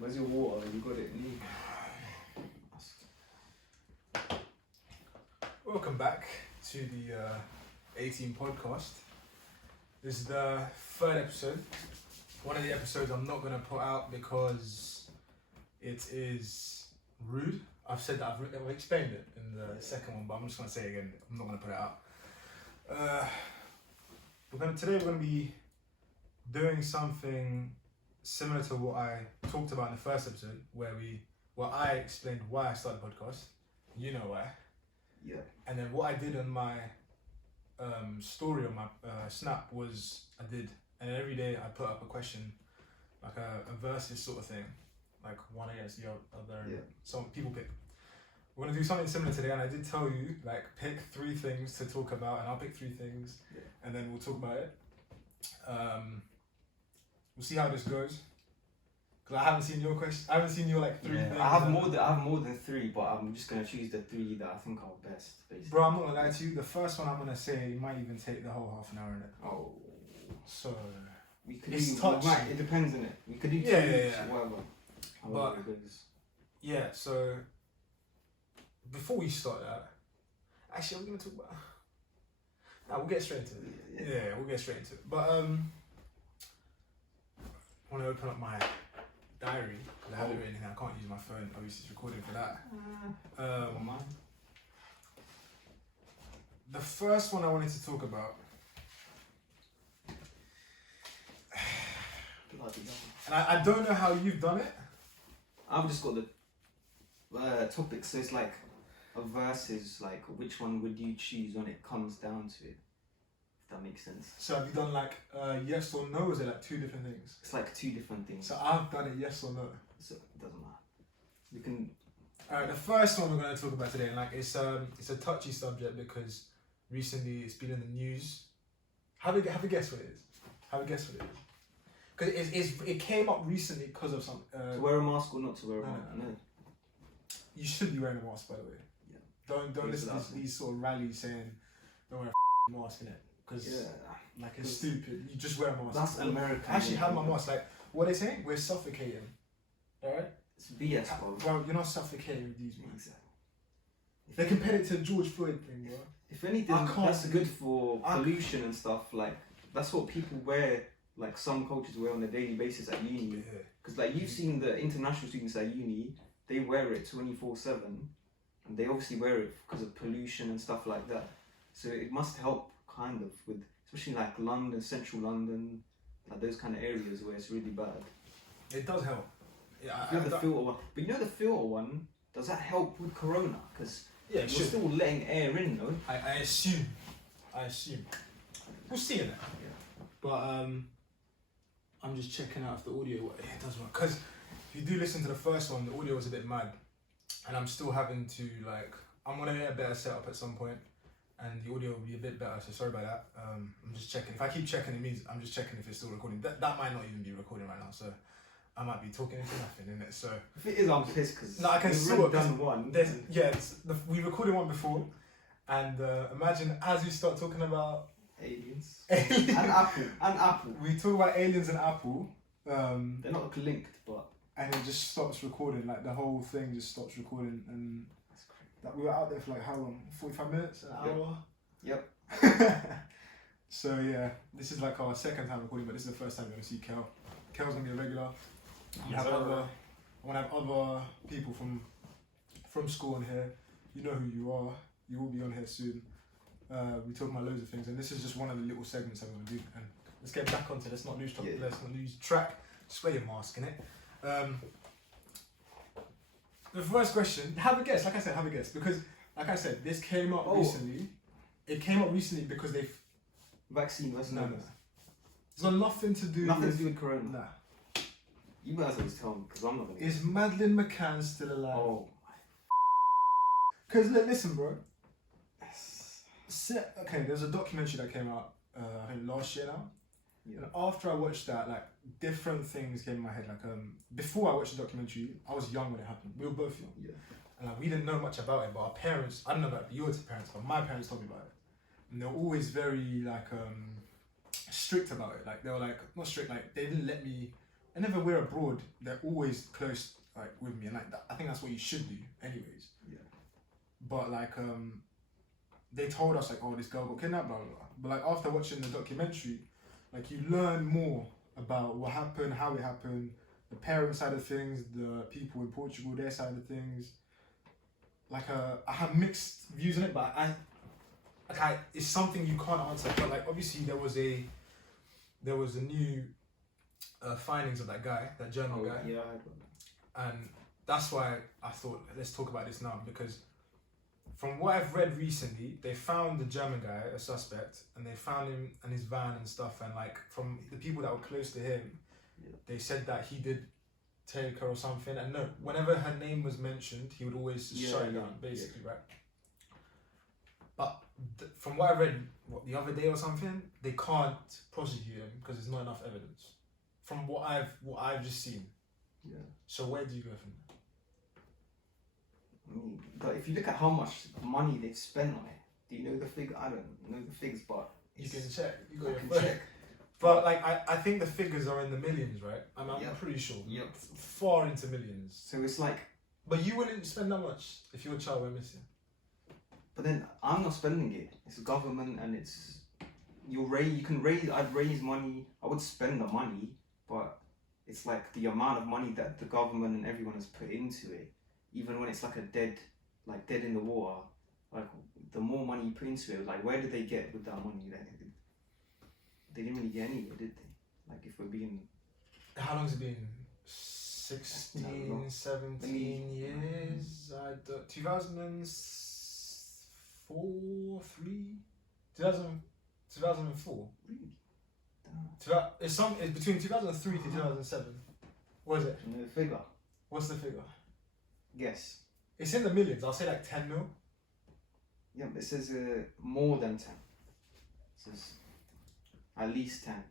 Where's your water? You got it in you. Welcome back to the 18 podcast. This is the third episode. One of the episodes I'm not going to put out because it is rude. I've said that, I've explained it in the second one, but I'm just going to say it again. I'm not going to put it out. Today we're going to be doing something similar to what I talked about in the first episode, where I explained why I started the podcast. You know why. Yeah. And then what I did on my story on my snap was and then every day I put up a question, like a versus sort of thing, like one against the other. Yeah. Some people pick. We're gonna do something similar today, and I did tell you, like, pick 3 things to talk about, and I'll pick 3 things, and then we'll talk about it. We'll see how this goes. Cause I haven't seen your question. I haven't seen your 3 things. I have more than 3, but I'm just gonna choose the 3 that I think are best. Basically. Bro, I'm not gonna lie to you. The first one I'm gonna say might even take the whole half an hour in it. Oh. So We could it's do. touch. It depends on it. We could do 2 whatever. But yeah, so before we start that, actually, we're gonna talk about. Nah, we'll get straight into it. Yeah, we'll get straight into it. But I want to open up my diary because I have it written here. I can't use my phone. Obviously, it's recording for that. The first one I wanted to talk about, and I don't know how you've done it. I've just got the topics, so it's like a versus, like which one would you choose when it comes down to it, if that makes sense. So have you done yes or no, or is it like 2 different things? It's like 2 different things. So I've done it yes or no. So it doesn't matter. We can. Alright, the first one we're going to talk about today, and it's a touchy subject because recently it's been in the news. Have a guess what it is. Have a guess what it is. Because it came up recently because of some. To wear a mask or not to wear a mask? No. You should be wearing a mask, by the way. Yeah. Don't listen to these sort of rallies saying don't wear a mask in it because it's stupid. You just wear a mask. That's American. I actually have my mask. Like what they saying? We're suffocating. All right. It's BS, bro. Bro, you're not suffocating with these, man. Exactly. They compared it to the George Floyd thing, bro. If anything, that's good for pollution and stuff. Like that's what people wear. Like some cultures wear on a daily basis at uni. Because like you've seen the international students at uni, they wear it 24/7, and they obviously wear it because of pollution and stuff like that. So it must help kind of with, especially like London, central London, like those kind of areas where it's really bad. It does help. Yeah, the filter one, but you know the filter one, does that help with corona? Because you're still letting air in, though. I assume. We'll see in that. Yeah. But I'm just checking out if the audio it does work. Because if you do listen to the first one, the audio was a bit mad, and I'm still having to I'm gonna get a better setup at some point, and the audio will be a bit better. So sorry about that. I'm just checking. If I keep checking, it means I'm just checking if it's still recording. That might not even be recording right now. So I might be talking into nothing, innit? So if it is, I'm pissed because I can still done one. We recorded one before, and imagine as we start talking about aliens and Apple. We talk about aliens and Apple. They're not linked, but and it just stops recording. Like the whole thing just stops recording, and that's crazy. Like we were out there for like how long? 45 minutes, an hour. Yep. So yeah, this is like our second time recording, but this is the first time we're gonna see Kel. Kel's gonna be a regular. I want to have other people from school on here. You know who you are. You will be on here soon. We talk about loads of things, and this is just one of the little segments I'm going to do. And let's get back onto it. Let's not lose track. Let's not lose track. Just wear your mask, innit? The first question. Have a guess. Like I said, have a guess. Because, like I said, this came up recently. It came up recently because they've... Vaccine, that's no. It's got nothing to do with corona. Nah. You guys always tell me, because I'm not going to... Is Madeleine McCann still alive? Oh. Because, listen, bro. Okay, there's a documentary that came out, I think last year now. Yeah. And after I watched that, like, different things came in my head. Like, before I watched the documentary, I was young when it happened. We were both young. Yeah. And like, we didn't know much about it, but our parents, I don't know about your parents, but my parents told me about it. And they were always very, like, strict about it. Like, they were like, not strict, like, they didn't let me whenever we're abroad, they're always close like with me, and like that, I think that's what you should do, anyways. Yeah. But like they told us like, oh, this girl got kidnapped, blah blah blah. But like after watching the documentary, like you learn more about what happened, how it happened, the parent side of things, the people in Portugal, their side of things. Like I have mixed views on it, but it's something you can't answer. But like obviously there was a new findings of that guy, that German guy. Yeah, I heard about that. And that's why I thought, let's talk about this now, because from what I've read recently, they found the German guy, a suspect, and they found him and his van and stuff, and like from the people that were close to him, they said that he did take her or something, and no, whenever her name was mentioned, he would always shut it down, basically, right? But from what I read, the other day or something, they can't prosecute him because there's not enough evidence. From what I've just seen. Yeah. So where do you go from there? I mean, but if you look at how much money they've spent on it, do you know the figure? I don't know the figures, but You can check. You got I your can phone. check. But like I think the figures are in the millions, right? I'm Yep. pretty sure. Yep. Far into millions. So it's like, But you wouldn't spend that much if your child went missing. but then I'm not spending it. It's the government, and it's I'd raise money. I would spend the money, but it's like the amount of money that the government and everyone has put into it. Even when it's like dead in the water, like the more money you put into it, like where did they get with that money? They didn't really get anywhere, did they? Like if we're being... How long has it been? No. 16, 17 years? 2004, 3? 2004? Really? It's between 2003 to 2007. What is it? No figure. What's the figure? Guess. It's in the millions. I'll say like 10 mil. Yeah, but it says more than 10. It says at least 10.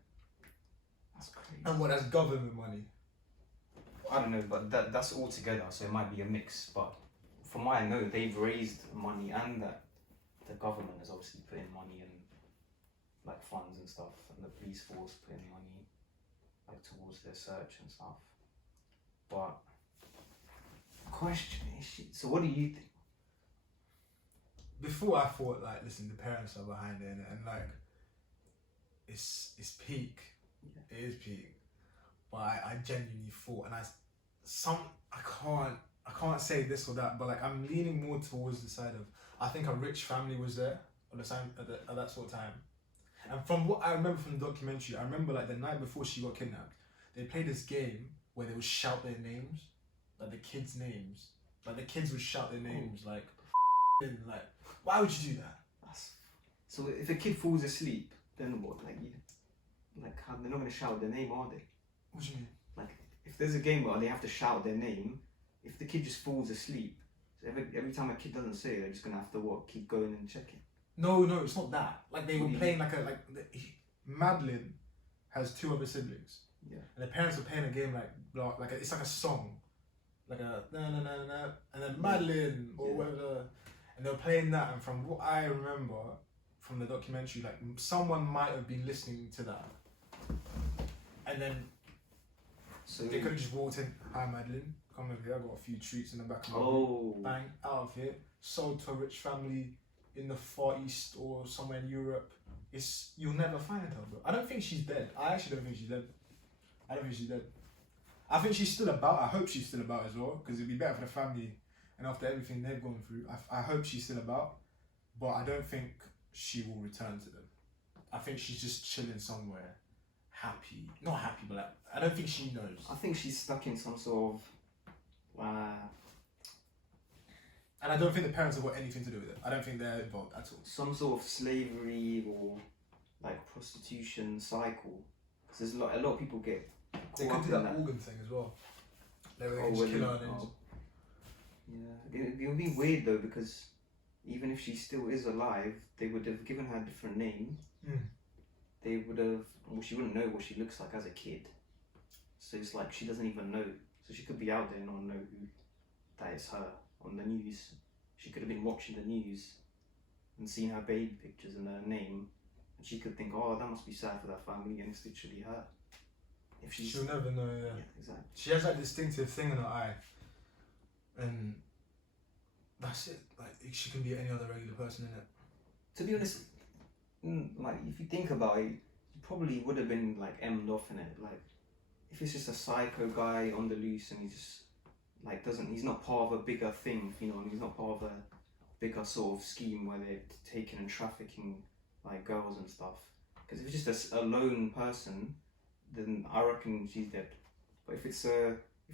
That's crazy. And what, that's government money? I don't know, but that's all together, so it might be a mix. But from what I know, they've raised money, and that the government has obviously put in money and like funds and stuff, and the police force put in money like towards their search and stuff. But the question is, so what do you think? Before I thought like, listen, the parents are behind it, and like it's peak. Yeah. It is peak. But I genuinely thought, and I can't say this or that, but like I'm leaning more towards the side of, I think a rich family was there at the time, at that sort of time. And from what I remember from the documentary, I remember like the night before she got kidnapped, they played this game where they would shout their names, like the kids' names, like the kids would shout their names, like why would you do that? So if a kid falls asleep, then what? How, they're not gonna shout their name, are they? What do you mean? Like if there's a game where they have to shout their name, if the kid just falls asleep, so every time a kid doesn't say it, they're just gonna have to keep going and checking. No, it's not that. Like they were playing Madeleine has 2 other siblings. Yeah. And their parents were playing a game it's like a song, like a na na na na, and then Madeleine or whatever, and they were playing that. And from what I remember from the documentary, like someone might have been listening to that, and then So they could have just walked in. Hi Madeleine, come over here. I got a few treats in the back of my room. bang, out of here. Sold to a rich family in the Far East or somewhere in Europe. You'll never find her, bro. I don't think she's dead. I actually don't think she's dead. I don't think she's dead. I think she's still about. I hope she's still about as well, because it'd be better for the family. And after everything they've gone through, I hope she's still about. But I don't think she will return to them. I think she's just chilling somewhere, happy. Not happy, but like, I don't think she knows. I think she's stuck in some sort of... And I don't think the parents have got anything to do with it. I don't think they're involved at all. some sort of slavery or like prostitution cycle. Because there's a lot of people get They caught could up do in that that. organ thing as well. They were Oh, just women. kill her and then Oh. Yeah, it would be weird though, because even if she still is alive, they would have given her a different name. They would have, well, she wouldn't know what she looks like as a kid. So it's like she doesn't even know. So she could be out there and not know who that is her on the news. She could have been watching the news and seen her baby pictures and her name, and she could think, oh, that must be sad for that family, and it's literally her. if she's... She'll never know, yeah. Exactly. She has that distinctive thing in her eye. And that's it. Like, she can be any other regular person in it. To be honest, like, if you think about it, you probably would have been, like, M'd off in it. Like, if it's just a psycho guy on the loose and he just, like, he's not part of a bigger thing, you know, and he's not part of a bigger sort of scheme where they're taking and trafficking, like, girls and stuff. Because if it's just a lone person, then I reckon she's dead. But if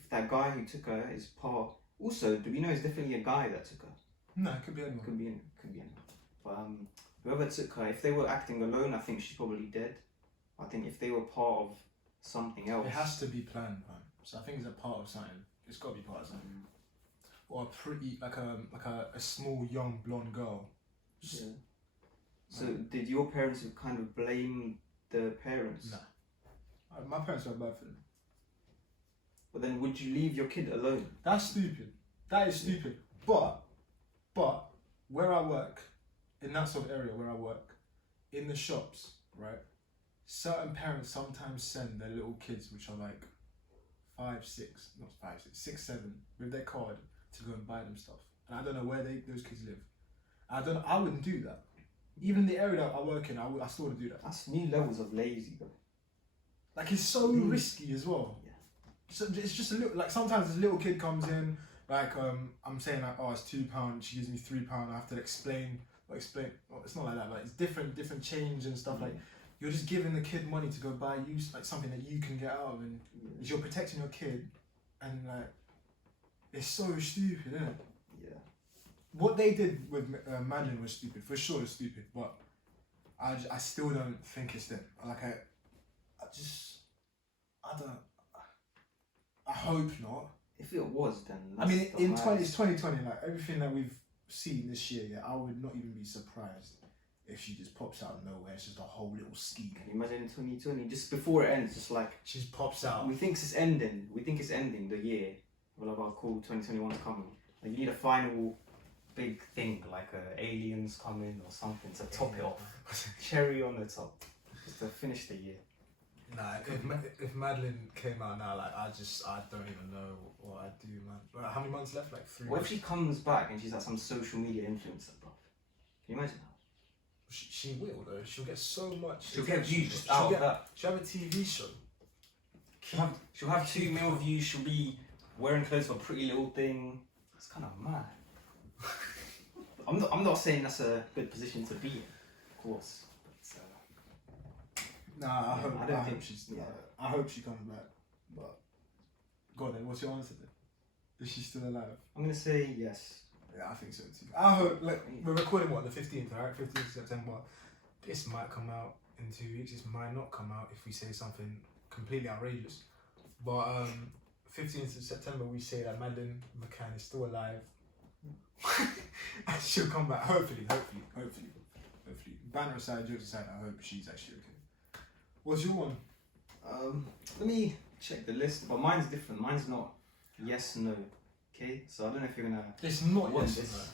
that guy who took her is part... Also, do we know it's definitely a guy that took her? No, it could be anyone. Could be anyone. But whoever took her, if they were acting alone, I think she's probably dead. I think if they were part of something else... It has to be planned, man. So I think it's a part of something. It's got to be part of something. Or a pretty, like a small, young, blonde girl. Yeah. So did your parents kind of blame the parents? No. My parents were bad for them. But then would you leave your kid alone? That's stupid. That is stupid. But where I work, in that sort of area where I work, in the shops, right, certain parents sometimes send their little kids, which are like 6, 7, with their card to go and buy them stuff. And I don't know where those kids live. I wouldn't do that. Even in the area that I work in, I still wouldn't do that. That's new levels of lazy, though. Like, it's so risky as well. Yeah. So it's just a little, like, sometimes this little kid comes in, like, I'm saying like, oh, it's £2, she gives me £3, I have to explain, well, it's not like that, like, it's different change and stuff, like, you're just giving the kid money to go buy you, like, something that you can get out of, and you're protecting your kid, and, like, it's so stupid, isn't it? Yeah. What they did with Madeleine was stupid, for sure it's stupid, but I still don't think it's them. Like, I hope not. If it was, then I mean, it's 2020, like, everything that we've seen this year, yeah, I would not even be surprised if she just pops out of nowhere. It's just a whole little scheme. Can you imagine in 2020, just before it ends, just like... She just pops out. We think it's ending the year. We're like, oh, cool, 2021's coming. Like, you need a final big thing, like aliens coming or something to top it off. Cherry on the top, just to finish the year. Nah, if Madeleine came out now, like, I don't even know what I'd do, man. Like, how many months left? Like 3 What months? if she comes back and she's like some social media influencer, bro? Can you imagine that? She will, though. She'll get so much. She'll get views just out of that. She'll have a TV show. She'll have 2 million views. She'll be wearing clothes for a Pretty Little Thing. It's kind of mad. I'm not saying that's a good position to be in, of course. But, Nah, I hope she's. Yeah. I hope she comes back. But go on then. What's your answer then? Is she still alive? I'm gonna say yes. Yeah, I think so too. I hope. Like, we're recording on the 15th, right? 15th September. This might come out in 2 weeks. This might not come out if we say something completely outrageous. But 15th of September, we say that Madeleine McCann is still alive. And she'll come back. Hopefully. Banner aside, jokes aside, I hope she's actually okay. What's your one? Let me check the list, but mine's different. Mine's not yes, no. Okay, so I don't know if you're gonna. It's not watch yes, this.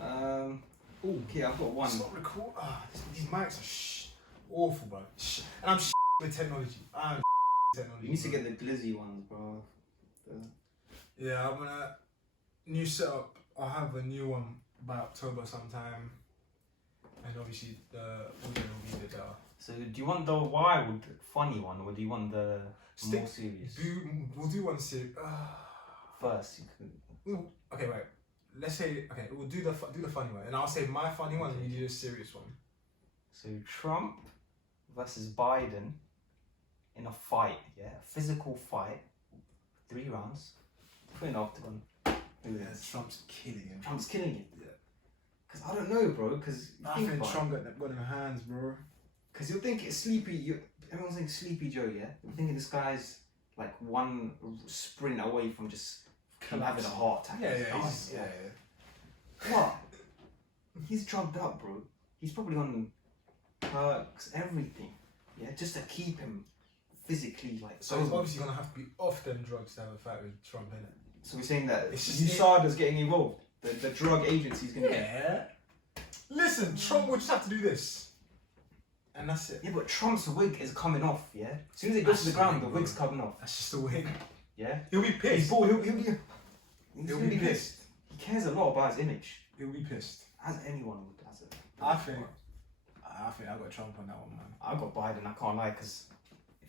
Okay, I've got one. It's not record. These mics are awful, bro. And I'm with technology. You need to get the glizzy ones, bro. Yeah, I'm gonna new setup. I'll have a new one by October sometime, and obviously the audio will be better. So do you want the wild, funny one, or do you want the more serious? We'll do one serious. First, you could. Okay, right. Let's say we'll do the funny one, and I'll say my funny one, and you do the serious one. So Trump versus Biden in a fight, yeah, a physical fight, 3 rounds, put an octagon. Yeah, Trump's killing him. Trump's killing him. Yeah. Cause I don't know, bro. Cause I think Trump got them hands, bro. Cause you'll think it's Sleepy. Everyone's thinking Sleepy Joe, yeah. You're thinking this guy's like one sprint away from just having a heart attack. Yeah. What? He's drugged up, bro. He's probably on perks, everything. Yeah, just to keep him physically like. So he's obviously gonna have to be off them drugs to have a fight with Trump, innit? So we're saying that USADA's getting involved. The drug agency's gonna get. Listen, Trump would just have to do this. And that's it. Yeah, but Trump's wig is coming off, yeah? As soon as it goes to the ground, the wig's coming off. That's just a wig. Yeah? He'll be pissed. He's bored, he'll be He'll be pissed. He cares a lot about his image. He'll be pissed. As anyone would, I think I got Trump on that one, man. I got Biden, I can't lie, because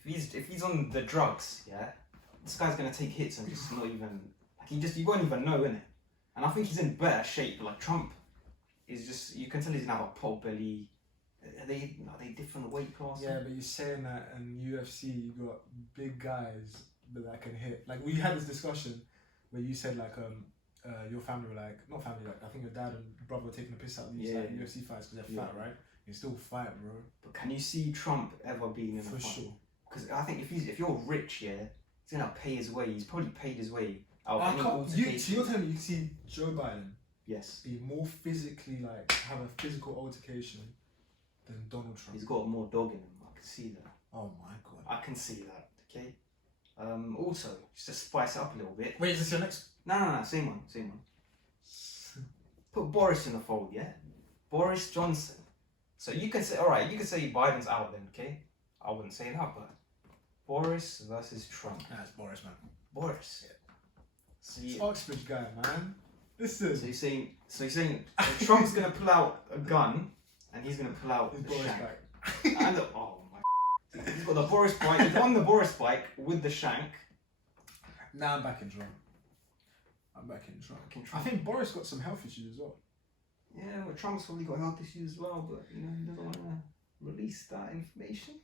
if he's on the drugs, yeah, this guy's gonna take hits and just not even you won't even know, innit? And I think he's in better shape. Like Trump is just, you can tell he's gonna have a pot belly. Are they different weight classes? Yeah, but you're saying that in UFC you got big guys that can hit. Like we had this discussion where you said like your family were like, not family, like I think your dad and brother were taking the piss out of these like, UFC fights because they're fat, right? You still fight, bro. But can you see Trump ever being in a fight? For sure. Because I think if you're rich, yeah, he's gonna pay his way. He's probably paid his way out of any altercation. So you're telling me you can see Joe Biden, yes, be more physically like have a physical altercation than Donald Trump? He's got more dog in him. I can see that. Oh my god. I can see that. Okay. Also, just to spice it up a little bit. Wait, is this your next? No, same one. Put Boris in the fold, yeah? Boris Johnson. So you can say, alright, you can say Biden's out then, okay? I wouldn't say that, but Boris versus Trump. Nah, it's Boris, man. Boris. Yeah. So it's Oxford guy, man. Listen. So you're saying Trump's gonna pull out a gun and he's gonna pull out the shank. And oh my. He's got the Boris bike. He's on the Boris bike with the shank. Now I'm back in Trump. I think Boris got some health issues as well. Yeah, well, Trump's probably got health issues as well, but you know, he doesn't want to release that information.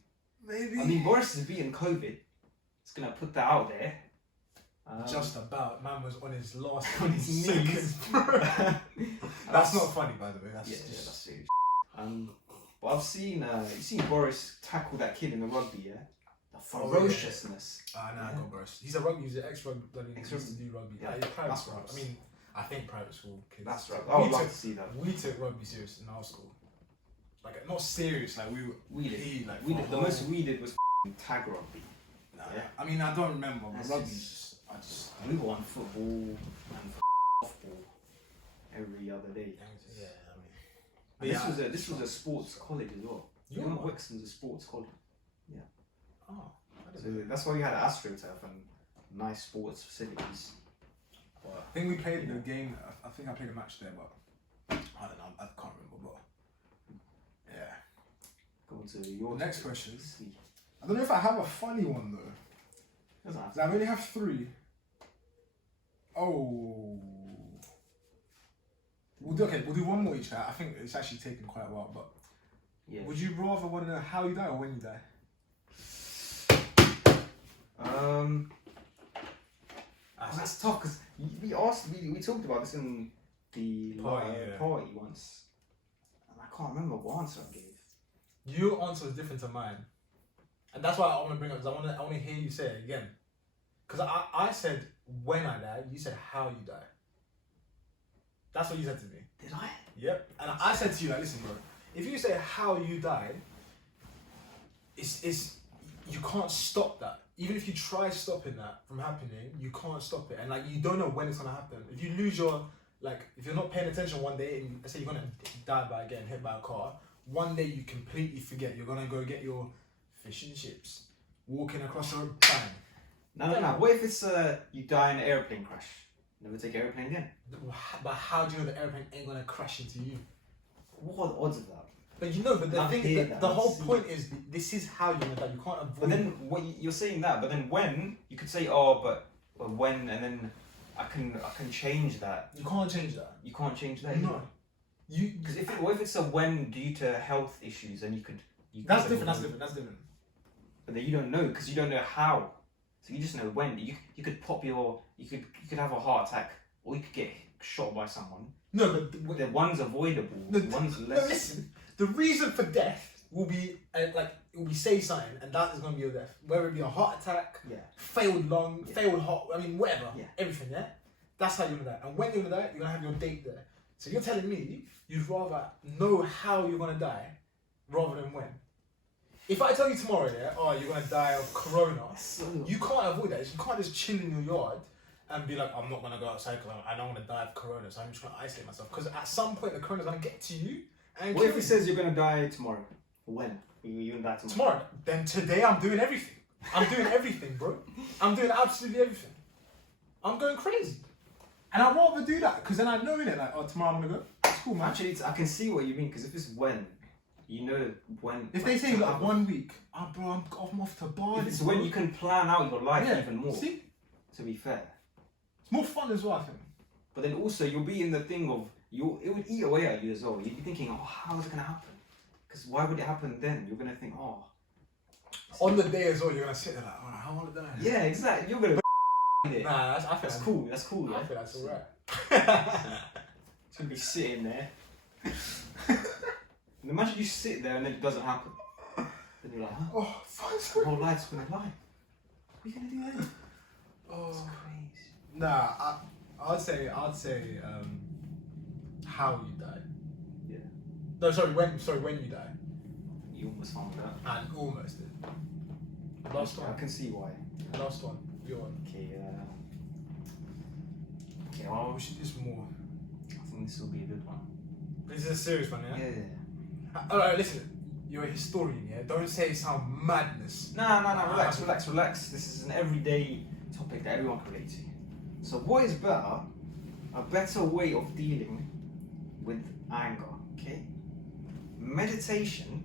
Maybe. I mean, Boris is beating COVID. He's gonna put that out there. Just about. Man was on his last on his seconds, bro. That's not funny, by the way. That's that's serious. But I've seen you've seen Boris tackle that kid in the rugby, yeah. The ferociousness. Nah, I got Boris. He's an ex-rugby. He used to do rugby. Yeah, private school. I mean, I think private school kids. That's right. I would like to see that. We took rugby serious in our school. Like not serious, like we did. The most we did was tag rugby. Nah, yeah. I mean, I don't remember. But rugby's we won football and softball every other day. Yeah, I mean. This was a sports college as well. Wixon's a sports college. Yeah. Oh. So that's why we had AstroTurf and nice sports facilities. I think we played the game. I think I played a match there, but I don't know. I can't remember. But yeah. Go on to your next question. I don't know if I have a funny one though. Doesn't have to. I only have 3. Oh. We'll do one more each. I think it's actually taken quite a while, but yeah. Would you rather want to know how you die or when you die? That's tough because we talked about this in the party once, and I can't remember what answer I gave. Your answer was different to mine, and that's why I want to bring up because I want to hear you say it again. Because I said when I die, you said how you die. That's what you said to me. Did I? Yep. And I said to you, like, listen, bro. If you say how you die, it's you can't stop that. Even if you try stopping that from happening, you can't stop it. And like you don't know when it's gonna happen. If you lose your if you're not paying attention one day and let's say you're gonna die by getting hit by a car, one day you completely forget. You're gonna go get your fish and chips, walking across the road, bang. No. What if it's you die in an airplane crash? Never take an airplane again. But how do you know the airplane ain't gonna crash into you? What are the odds of that? But you know, but the thing, the whole point is this is how you're gonna die. You can't avoid. But then you're saying that, but then when you could say, oh, but when, and then I can change that. You can't change that. You can't change that. No. Because what if it's a when due to health issues, and you could. That's different. But then you don't know because you don't know how. So you just know when. You could pop you could have a heart attack, or you could get shot by someone. No, but the one's avoidable. One's less. No, listen. The reason for death will be it will be say something, and that is going to be your death. Whether it be a heart attack, failed lung, failed heart. I mean, whatever. Yeah. Everything. Yeah. That's how you're gonna die. And when you're gonna die, you're gonna have your date there. So you're telling me you'd rather know how you're gonna die rather than when. If I tell you tomorrow, you're gonna die of corona, you can't avoid that. You can't just chill in your yard and be like, I'm not gonna go outside because I don't want to die of corona, so I'm just gonna isolate myself. Because at some point the corona's gonna get to you. And what if he says you're gonna die tomorrow? When You and that tomorrow. Then today I'm doing everything. I'm doing everything, bro. I'm doing absolutely everything. I'm going crazy. And I'd rather do that because then I know in it like, oh, tomorrow I'm gonna go. It's cool, man. Actually, I can see what you mean because if it's when, you know when. If they say like 1 week, oh, bro, I'm off to Bali. It's when you can plan out your life even more. See? To be fair. It's more fun as well, I think. But then also you'll be in the thing of it would eat away at you as well. You'd be thinking, oh, how is it gonna happen? Because why would it happen then? You're gonna think, oh. On the day as well, you're gonna sit there like, oh, how am I done? Yeah, exactly. You're gonna. It. Nah, I feel that's cool. That's cool. I feel that's alright. It's gonna be sitting there. And imagine you sit there and then it doesn't happen. Then you're like, huh? Oh, fuck. The whole life's gonna lie. What are you gonna do then? Oh, it's crazy. Nah, I'd say how you die. Yeah. No, sorry, when you die. You almost found that. And almost did. Last one. I can see why. Last one. Your one. Okay, okay, well, We should just more. I think this will be a good one. This is a serious one, yeah? Yeah. Alright, listen. You're a historian, yeah? Don't say it sound madness. No, relax. This is an everyday topic that everyone can relate to. So what is better? A better way of dealing with anger, okay? Meditation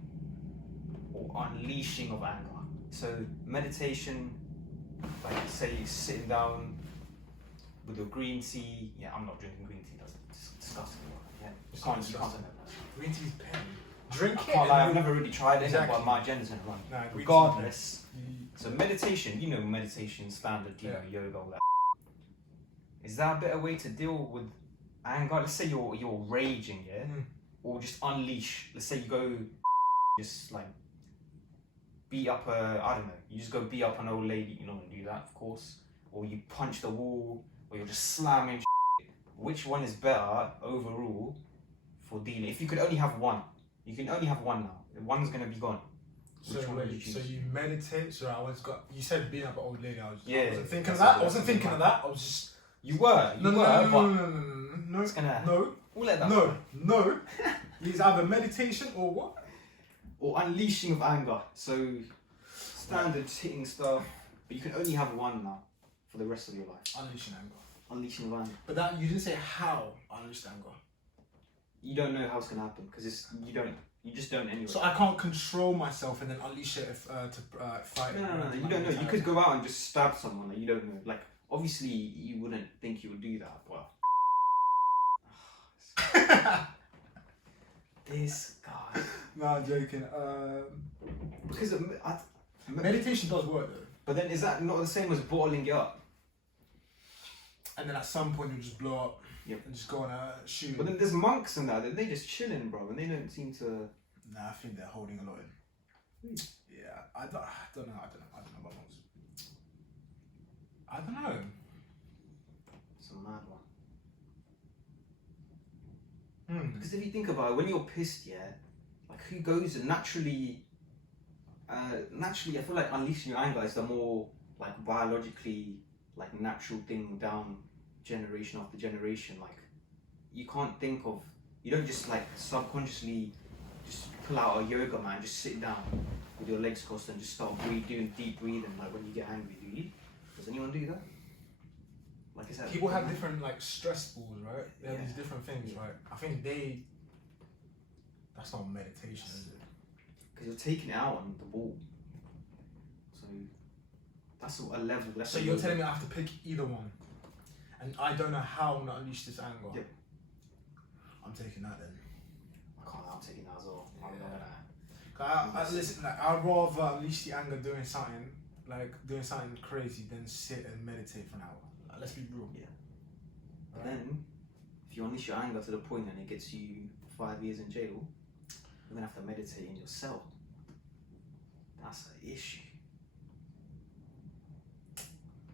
or unleashing of anger. So meditation, like say you're sitting down with your green tea. Yeah, I'm not drinking green tea, that's disgusting. Yeah, you can't say that. Green tea's pain. Drink I it. can't lie, I've never really tried it, Exactly. but my agenda's gonna run. Nah, regardless. So meditation, you know meditation, standard, you know, yoga, all that. Is that a better way to deal with anger? Let's say you're raging, yeah? Or just unleash. Let's say you go just like beat up I don't know, you just go beat up an old lady, you don't want to do that, of course. Or you punch the wall, or you're just slamming shit. Which one is better overall for dealing? If you could only have one, you can only have one now. One's gonna be gone. So Which one would you choose? so you meditate. So you said being up an old lady. I wasn't thinking that's of that. it, I wasn't thinking of that. I was just. You were, No. It's gonna. No. We'll let that No. It's either meditation or what? Or unleashing of anger. So standard hitting stuff, but you can only have one now for the rest of your life. Unleashing anger. Unleashing of anger. But that you didn't say how unleash anger. You don't know how it's gonna happen because you just don't anyway. So I can't control myself and then unleash it to fight. No. You don't know. You could go out and just stab someone. Like, you don't know. Like obviously you wouldn't think you would do that, but. This guy. No, I'm joking. Because meditation does work though. But then is that not the same as bottling it up? And then at some point you just blow up. Yep. And just go on a shoot. But then there's monks and that. They just chilling, bro, and they don't seem to. Nah, I think they're holding a lot in. Yeah, I don't know about monks. I don't know. It's a mad one. Because if you think about it, when you're pissed, yeah, like who goes and naturally, I feel like unleashing your anger is the more like biologically like natural thing down generation after generation. Like you can't think of, you don't just like subconsciously just pull out a yoga mat, just sit down with your legs crossed and just start doing deep breathing like when you get angry. Do you? Does anyone do that? Like, is that people have different like stress balls, right? They have Yeah. these different things, right? I think that's not meditation, is it? Because you're taking it out on the ball. So that's a level. That's So you're telling me I have to pick either one, and I don't know how I'm gonna unleash this anger. Yep. I'm taking that then. I'm taking that as well. Listen, like, I'd rather unleash the anger doing something crazy than sit and meditate for an hour. Like, let's be real. Yeah. But then, if you unleash your anger to the point and it gets you 5 years in jail, you're gonna have to meditate in your cell. That's an issue.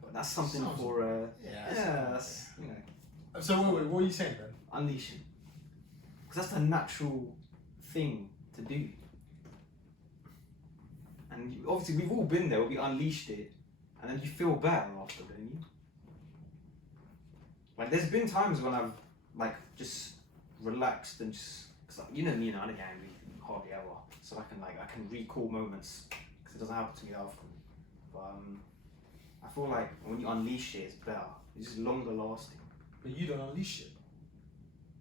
But that's something for that's, you know. So wait, what are you saying then? Unleashing. Because that's the natural thing to do. And obviously we've all been there where we unleashed it and then you feel better after, don't you? Like there's been times when I've like just relaxed and just, cause like, you know me, I don't get angry hardly ever. So I can recall moments because it doesn't happen to me that often. But I feel like when you unleash it, it's better. It's just longer lasting. But you don't unleash it.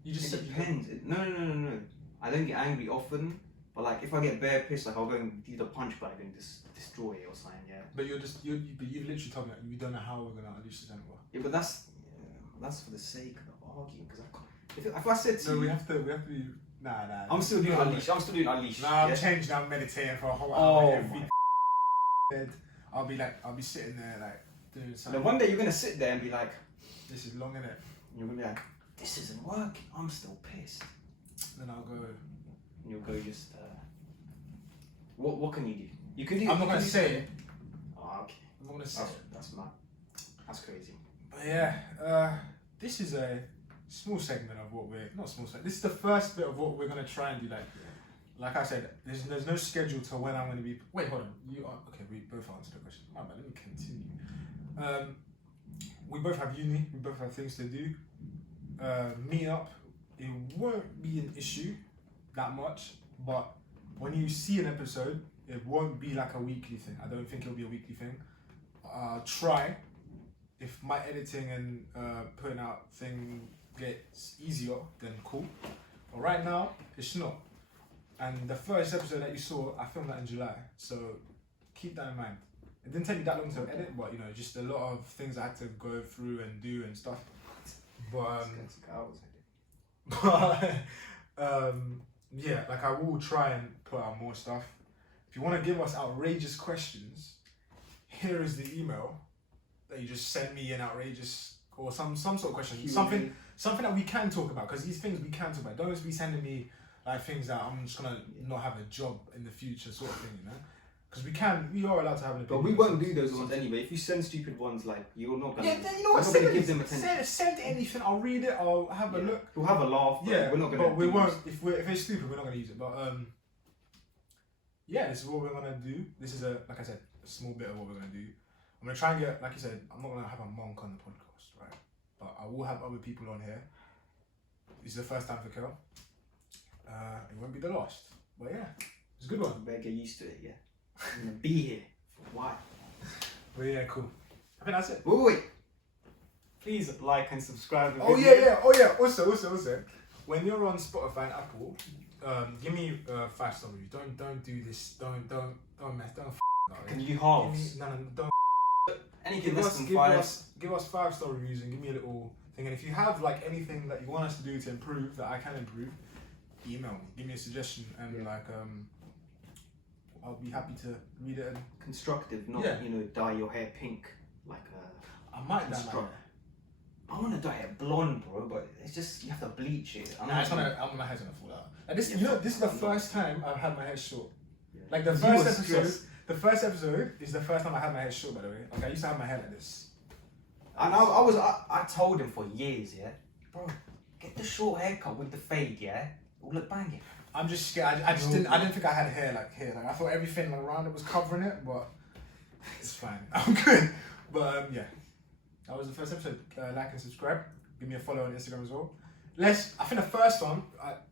You just It depends. No. I don't get angry often, but like if I get bare pissed, like I'll go and do the punch bag and just destroy it or something. Yeah. But you've literally told me that you don't know how we're gonna unleash this anymore. Yeah, but that's for the sake of arguing because I can't. If I said to No, you, we have to be. Nah. I'm still doing unleash. I'm still doing unleash. Nah, I'm yeah? changing. I'm meditating for a whole Oh hour. my. Bed. I'll be sitting there like doing And something. then one day you're gonna sit there and be like, This is long, innit? you're gonna be like, this isn't working. I'm still pissed. Then I'll go. And you'll go just. What can you do? You can do. I'm not gonna say it. Oh, okay. I'm not gonna say it. That's mad. That's crazy. But yeah, this is a small segment of what we're not small segment. This is the first bit of what we're gonna try and do. Like I said, there's no schedule to when I'm gonna be. Wait, hold on. You are okay. We both answered the question. My bad. Let me continue. We both have uni. We both have things to do. Meet up. It won't be an issue that much, but when you see an episode, it won't be like a weekly thing. I don't think it'll be a weekly thing. Try. If my editing and putting out thing gets easier, then cool. But right now, it's not. And the first episode that you saw, I filmed that in July. So keep that in mind. It didn't take me that long to edit, but just a lot of things I had to go through and do and stuff. But yeah, like I will try and put out more stuff. If you want to give us outrageous questions, here is the email that you just send me an outrageous or some sort of question, something that we can talk about, because these things we can talk about. Don't just be sending me like things that I'm just gonna not have a job in the future sort of thing, Because we are allowed to have an opinion. But we won't do those ones anyway. If you send stupid ones, like you're not gonna. Yeah, then you know what? We're not gonna give them attention. Send anything. I'll read it. I'll have a look. We'll have a laugh. But Yeah, we're not gonna. But we won't. If it's stupid, we're not gonna use it. But yeah, this is what we're gonna do. This is like I said, a small bit of what we're gonna do. I'm gonna try and get, like you said, I'm not gonna have a monk on the podcast, right? But I will have other people on here. This is the first time for Kel. It won't be the last. But yeah, it's a good one. You better get used to it. Yeah. I'm gonna be here for a while. But yeah, cool. I think that's it. Wait. Please like and subscribe. Oh yeah. Also, when you're on Spotify and Apple, give me 5-star review. Don't do this. Don't mess. Don't. Can you halves? No, don't. Anything less than 5. Give us 5-star reviews and give me a little thing. And if you have like anything that you want us to do to improve that I can improve, email me. Give me a suggestion and I'll be happy to read it. And constructive, not dye your hair pink like a. I might dye my hair. I want to dye it blonde, bro, but it's just you have to bleach it. My hair's gonna fall out. And this is the first time I've had my hair short. Yeah. Like the first episode is the first time I had my hair short. By the way, like I used to have my hair like this. And I told him for years, yeah, bro, get the short haircut with the fade, yeah, it'll look banging. I'm just scared. I didn't think I had hair like here. Like I thought everything around it was covering it, but it's fine. I'm good. But yeah, that was the first episode. Like and subscribe. Give me a follow on Instagram as well. I think the first one.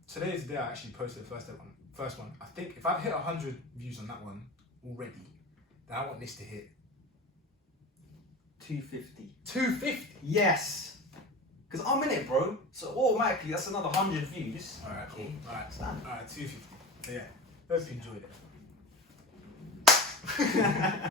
Today is the day I actually posted the first one. I think if I hit 100 views on that one already, then I want this to hit 250. 250. Yes. Because I'm in it, bro. So automatically, that's another 100 views. Alright, cool. Alright, 250. So yeah, hope you enjoyed it.